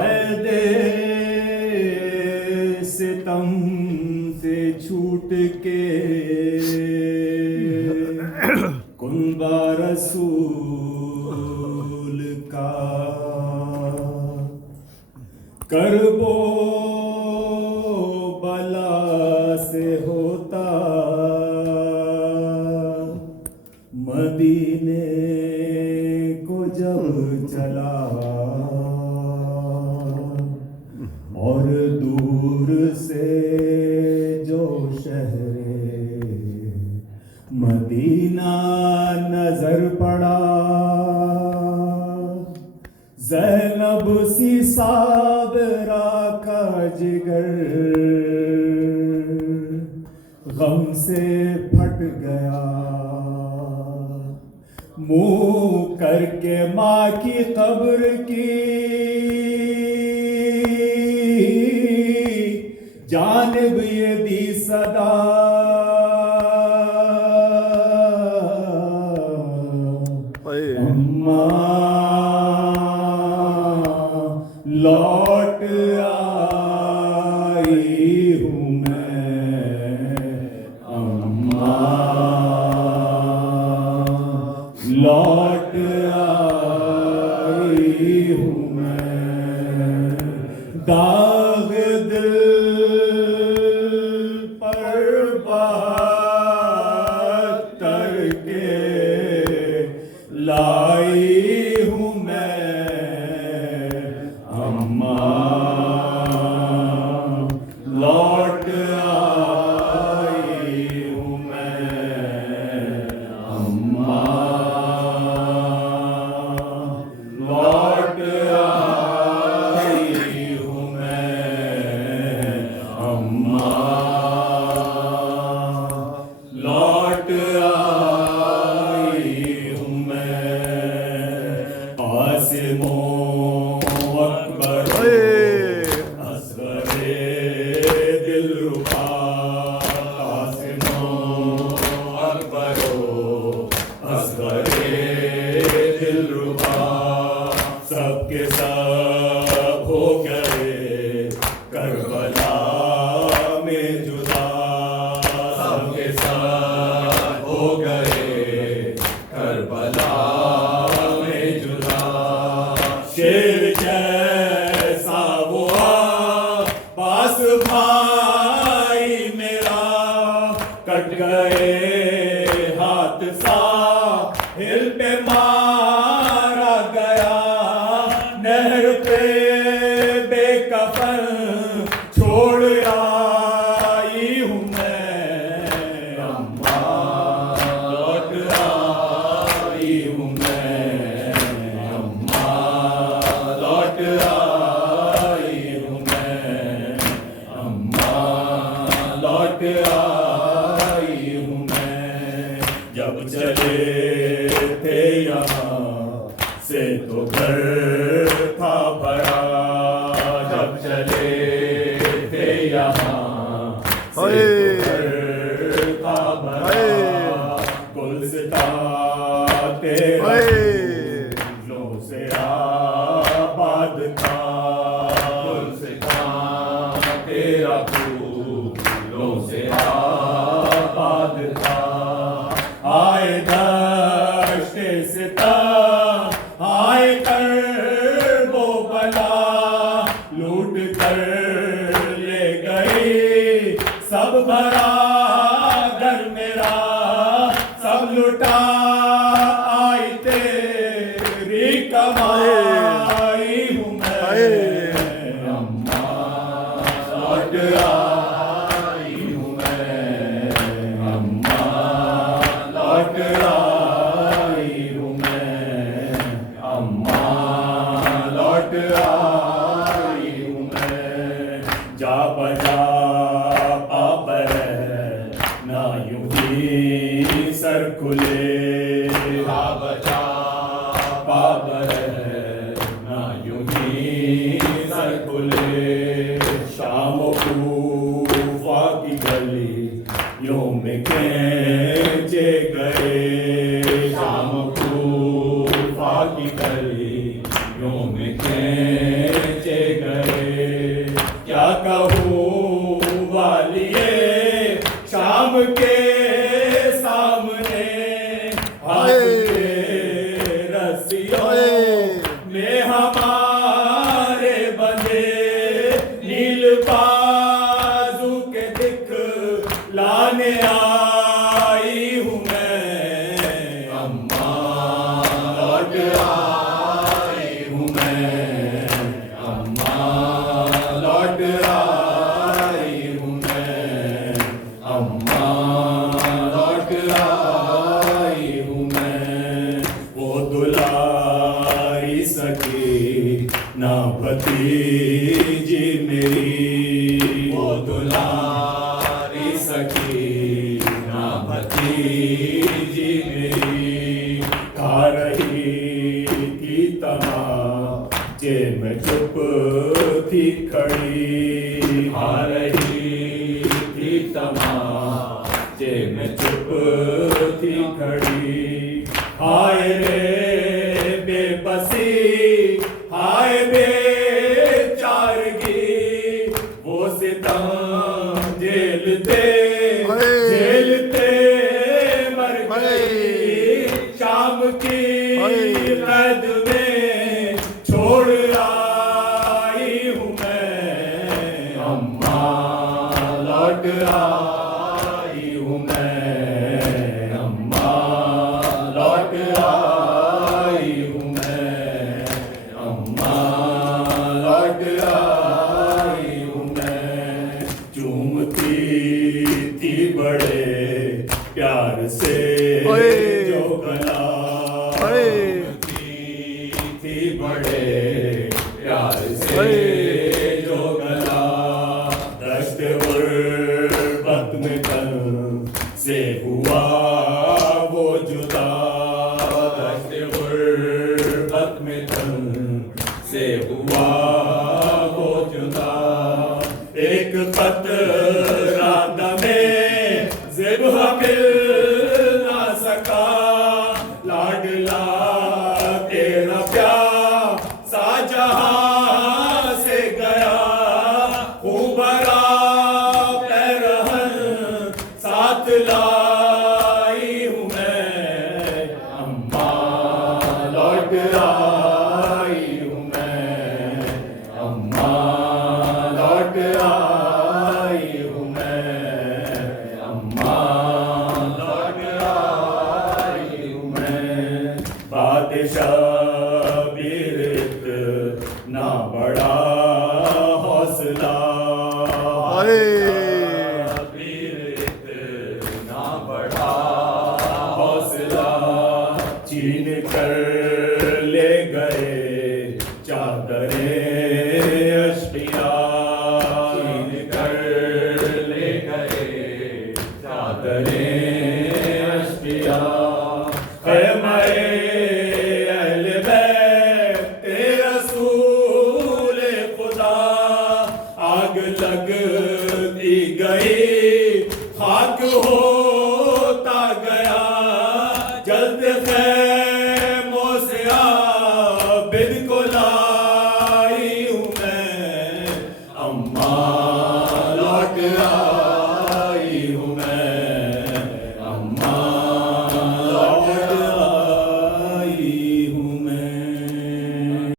ऐदे सितम से छूट के कुंबा रसूल का करबो बला से होता मदीने को जब चला और दूर से जो शहरे मदीना नजर पड़ा ज़ैनब सी साबरा का जिगर गम से फट गया मुंह करके माँ की कब्र की जानिब ये दी सदा अम्मा लौट आई हूँ मैं अम्मा लौट आई हूँ मैं दाग दिल पर बातर के लाई हूँ मैं अम्मा लौट आई हूँ मैं अम्मा लौट आई हूँ मैं अम्मा लौट आई हूँ मैं आसिमो अकबर असगरे दिलरुबा आसिमो अकबरो असगरे दिलरुबा सबके सब हो गए करबला में जुदा सबके सब हो गए करबला में जुदा शेर जैसा वो पास भाई मेरा कट गए हाथ सा हिल पे मारा गया नहर पे बेकफन छोड़ आई हूँ मैं अम्मा लौट आई हूँ मैं अम्मा लौट आई हूँ मैं अम्मा लौट आई हूँ मैं जब चले थे यहाँ से तो घर था भरा जब चले थे यहाँ से तो घर था भरा गुलसिता तेरा फूलों से आबाद था गुलसिता तेरा फूलों से आबाद था आए दश्ते सितम आए कर वो बला लूट कर ले गई सब भरा घर मेरा सब लुटा आई तेरी कमाई हूँ मैं अम्मा लौट आई हूँ मैं अम्मा लौट आई हूँ मैं अम्मा लौट आई हूँ मैं जा बजा पापर ना यूं ही सर खुले जा बजा पापर ना यूं ही सर खुले शाम कूफा की गली यों में खींचे गए शाम कूफा की गली यों में में हमारे बंधे नील बाजू के दिख लाने आई हूँ मैं अम्मा लौट आई हूँ मैं अम्मा लौट आई हूँ मैं अम्मा लौट आई हूँ मैं वो दुलारी सखी ना भतीजी मेरी वो दुलारी सखी ना भतीजी मेरी खा रही थी तमाचे में चुप थी खड़ी खा रही थी तमाचे में चुप थी खड़ी हाय रे बेबसी हाय बेचारगी वो सितम झेलते मर गई शाम की कैद में छोड़ आई हूँ मैं अम्मा लौट आई हूँ मैं अम्मा लौट आई हूँ मैं अम्मा लौट आई हूँ मैं चूमती थी बड़े प्यार से जो गला चूमती थी बड़े प्यार से जो गला दश्त गुर्बत में तन से हुआ वो जुदा दश्त गुर्बत में तन से हुआ वो जुदा एक खतरा दमे ज़िब्ह मिल ना सका लाडला तेरा प्यार शाहजहां से गया खूबरा पैरहन साथ लाई हूँ मैं अम्मा लौट आई हूँ मैं अम्मा लौट आई हूँ मैं अम्मा लौट आई हूँ मैं बादशाह बीरत ना बड़ा हौसला बीरत ना बड़ा हौसला छीन कर ले गए चादरें अश्किया छीन कर ले गए चादरें अश्किया आग लगती गई खाक होता गया जल्द खैमों से आबिद को ला